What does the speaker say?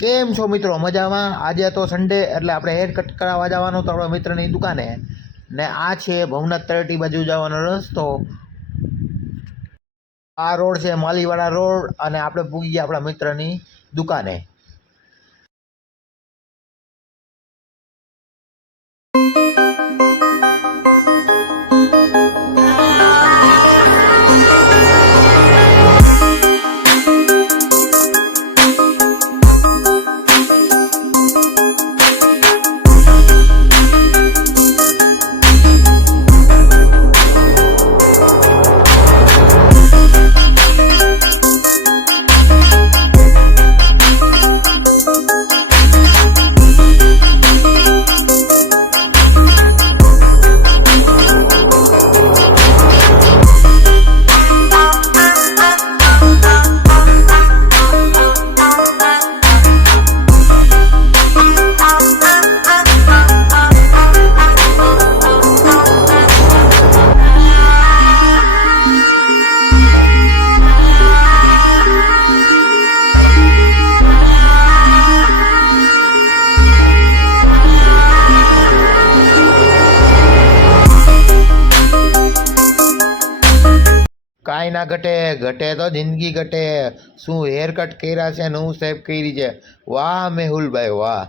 કેમ છો મિત્રો? મજામાં? આજે તો સન્ડે એટલે આપણે હેર કટ કરાવવા જવાનું તો આપણા મિત્રની દુકાને, ને આ છે ભવનાથ તળેટી બાજુ જવાનો રસ્તો. આ રોડ છે માલીવાડા રોડ, અને આપણે પૂગી ગયા આપણા મિત્રની દુકાને. કાંઈ ના ઘટે, ઘટે તો જિંદગી ઘટે. શું હેર કટ કર્યા છે, નવું સ્ટેપ કરી છે. વાહ મેહુલભાઈ વાહ.